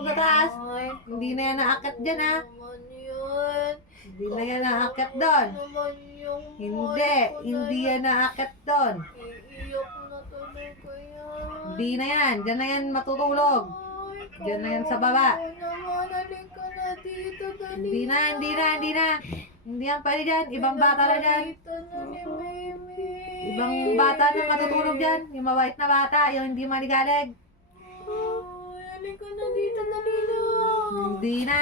matutulog sa taas. Ay, Hindi na yan naakyat dyan, ha? naman yun. Hindi na yan naakyat doon. Naman yung Hindi, hindi yan naakyat doon. Iiyak na talaga yan. Hindi na yan. Diyan na yan matutulog. Ay, Diyan na yan sa baba. naman, halika na dito, dali. Hindi na, hindi na, hindi na. Hindi yan pwede dyan. Ibang bata na dyan. Dito na ni Mimi. Ibang bata na matutulog dyan. Yung mabait na bata, yung hindi maligalig. Ay, halika na dito, dali na. Hindi na.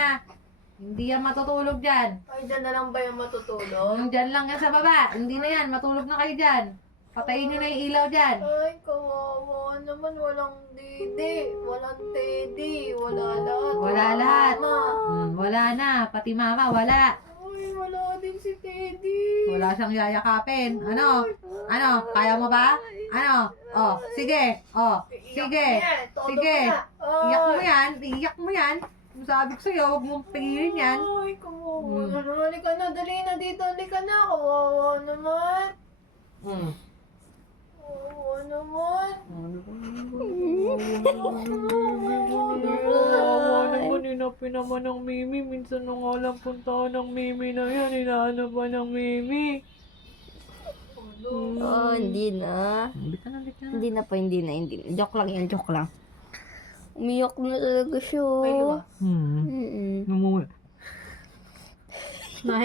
Hindi yan matutulog dyan. Ay, dyan na lang ba yung matutulog? Yung dyan lang yan sa baba. Hindi na yan. Matulog na kayo dyan. Patayin nyo na yung ilaw dyan. Ay, kawawa naman. Walang didi, walang teddy, wala lahat. Wala lahat. Na. Wala na. Pati mama, wala. Ay, wala din si Teddy. Wala siyang yayakapin. Ano? Ano? Kaya mo ba? Ano? Oh, sige. Oh, sige. Sige. Iyak mo yan. Iyak mo yan. Sabi ko sa'yo, huwag mong pigilin yan. Ay, kawawa naman. Halika na, dali na dito. Halika na. Kawawa naman. Kawawa naman. Kawawa naman, hinapin naman ng Mimi. Minsan nung alam puntahan ng Mimi na yan, hinahanap ba ng Mimi? Oh, hindi na. Hindi na po, hindi na. Joke lang yan, joke lang. Umiyak na talaga siya. Ay, luwa. Mm-mm. Numuwi.